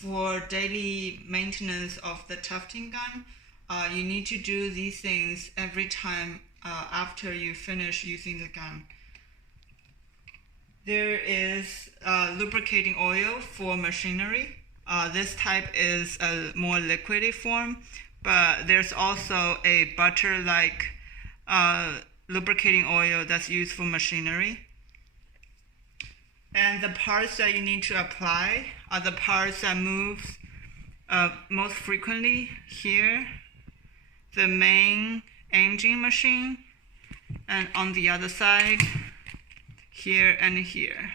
for daily maintenance of the tufting gun, you need to do these things every time after you finish using the gun. There is lubricating oil for machinery. This type is a more liquidy form, but there's also a butter-like lubricating oil that's used for machinery. And the parts that you need to apply are the parts that move most frequently here, the main engine machine, and on the other side, here and here.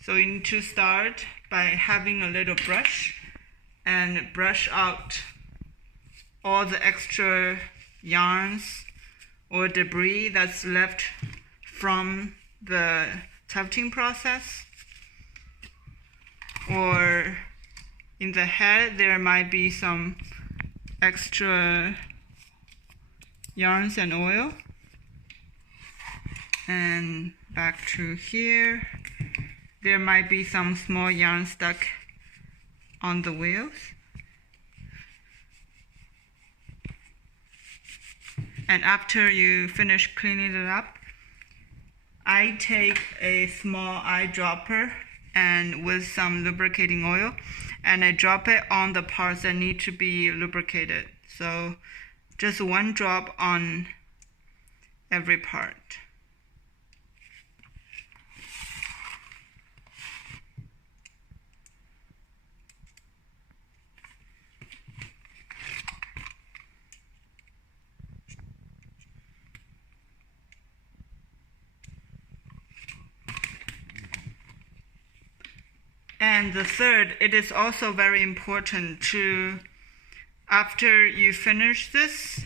So you need to start by having a little brush and brush out all the extra yarns or debris that's left from the tufting process. Or in the head there might be some extra yarns and oil. And back to here, there might be some small yarn stuck on the wheels. And after you finish cleaning it up, I take a small eyedropper and with some lubricating oil, and I drop it on the parts that need to be lubricated. So just one drop on every part. And the third, it is also very important to, after you finish this,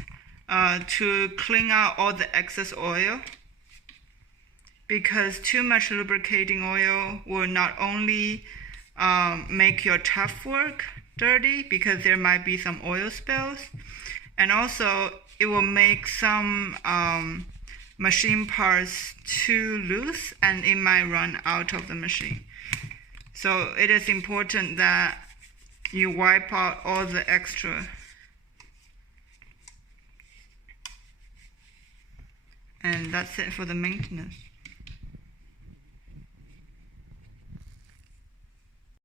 to clean out all the excess oil, because too much lubricating oil will not only make your tough work dirty, because there might be some oil spills, and also it will make some machine parts too loose and it might run out of the machine. So it is important that you wipe out all the extra. And that's it for the maintenance.